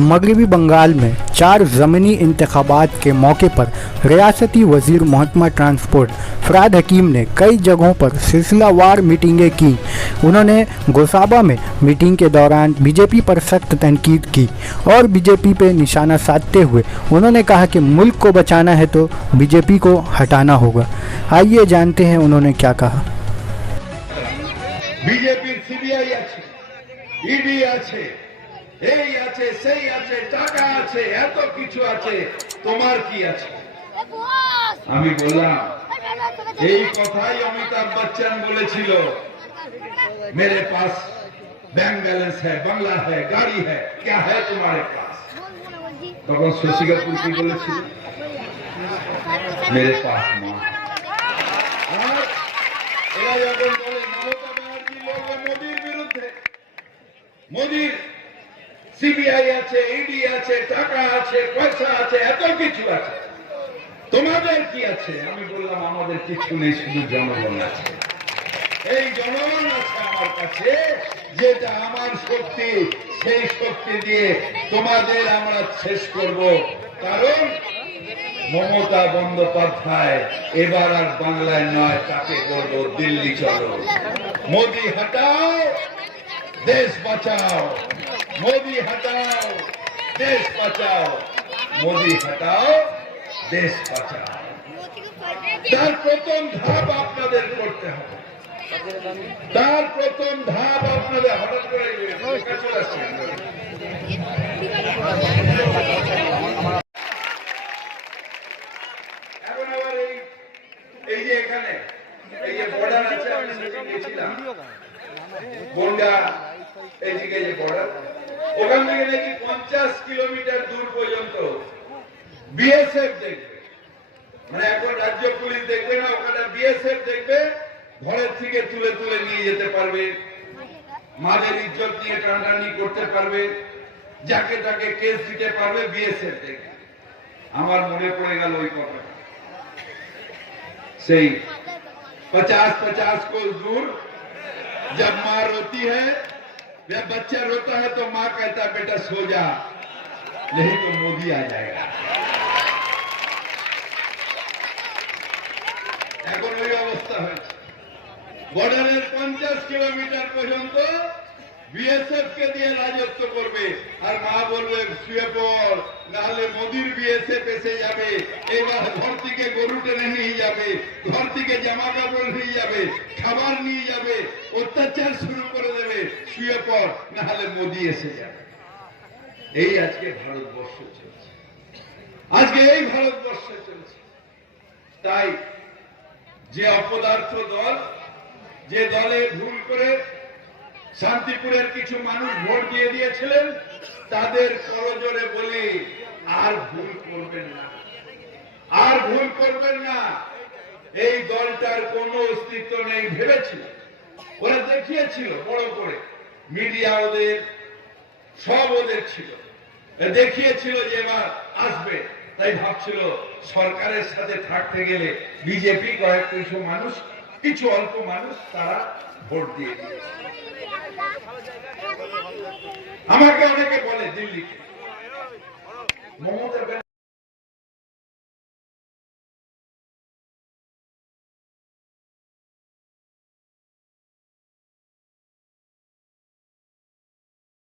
मगरबी बंगाल में 4 ज़मीनी इंतखाबात के मौके पर रियासती वज़ीर महकमा ट्रांसपोर्ट फ़राद हकीम ने कई जगहों पर सिलसिलावार मीटिंगें की। उन्होंने गोसाबा में मीटिंग के दौरान बीजेपी पर सख्त तनकीद की और बीजेपी पे निशाना साधते हुए उन्होंने कहा कि मुल्क को बचाना है तो बीजेपी को हटाना होगा। आइए जानते हैं उन्होंने क्या कहा। बीजेपी सीबीआई আছে, ইডি আছে, এই আছে, সেই আছে, টাকা আছে, এত কিছু আছে, তোমার কি আছে? আমি বললাম এই কথাই অমিতাভ বচ্চন বলেছিল, मेरे पास बैंक बैलेंस है, बंगला है, गाड़ी है, क्या है तुम्हारे पास? তখন শশী কাপুর কি বলেছিল? मेरे पास मां। আর এরা যখন বলে মমতা ব্যানার্জি লোক মোদির বিরুদ্ধে, মোদির সিবিআই আছে, ইডি আছে, টাকা আছে, পয়সা আছে, এত কিছু আছে, তোমাদের কি আছে? আমি বললাম আমাদের কিছু নেই, শুধু জনগণ আছে। এই জনগণ আছে আমার কাছে, যেটা আমার শক্তি, সেই শক্তি দিয়ে তোমাদের আমরা শেষ করব। কারণ মমতা বন্দ্যোপাধ্যায় এবার আর বাংলায় নয়, তাকে বলবো দিল্লি চলো। মোদি হটাও, দেশ বাঁচাও। মোদি হটাও, দেশ বাঁচাও। মোদি হটাও, দেশ বাঁচাও। তার প্রথম ধাপ আপনাদের করতে হবে। তার প্রথম ধাপ আপনাদের হঠাৎ করে চলে আসছে। এখন আবার এই যে এখানে এই যে বর্ডার আছে, আমি সেখানে গেছিলাম, বন্ডা এইদিকে যে বর্ডার, ওখান থেকে নাকি 50 কিলোমিটার দূর পর্যন্ত বিএসএফ দেখবে। মানে এখন রাজ্য পুলিশ দেখবে না, ওখানে বিএসএফ দেখবে, ঘরের থেকে তুলে তুলে নিয়ে যেতে পারবে, মাদের ইজ্জত নিয়ে টানাটানি করতে পারবে, যাকে তাকে কেস দিতে পারবে, বিএসএফ দেখবে। আমার মনে পড়ে গেল ওই কথাটা, সেই 50-50 कोस दूर जब माँ रोती है या बच्चा रोता है तो माँ कहता है बेटा सो जा, नहीं तो मोदी आ जाएगा। এখন ওই অবস্থা হয়েছে। বর্ডারের 50 কিলোমিটার পর্যন্ত বিএসএফ কে দিয়ে রাজত্ব করবে, আর মা বলবে শুয়ে পড়, নাহলে মোদির বিএসএফ এসে যাবে। এবার ঘর থেকে গরু টেনে নিয়ে যাবে, ঘর থেকে জামা কাপড় নিয়ে যাবে, খাবার নিয়ে যাবে, অত্যাচার শুরু করে দেবে, শুয়ে পড়, নাহলে মোদি এসে যাবে। এই আজকে ভারতবর্ষ চলছে, আজকে এই ভারতবর্ষ চলছে। তাই যে অপদার্থ দল, যে দলে ভুল করে শান্তিপুরের কিছু মানুষ ভোট দিয়ে দিয়েছিলেন, তাদের করজোরে বলি আর ভুল করবেন না, আর ভুল করবেন না। এই দলটার কোনো অস্তিত্ব নেই ভেবেছিল, ওরা দেখিয়েছিল বড় করে, মিডিয়া ওদের, সব ওদের ছিল, দেখিয়েছিল যে এবার আসবে। তাই ভাবছিল সরকারের সাথে থাকতে গেলে বিজেপি কয়েক কিছু মানুষ, কিছু অল্প মানুষ, তারা ভোট দিয়ে দিয়েছে। আমাকে অনেকে বলে দিল্লিকে মমতা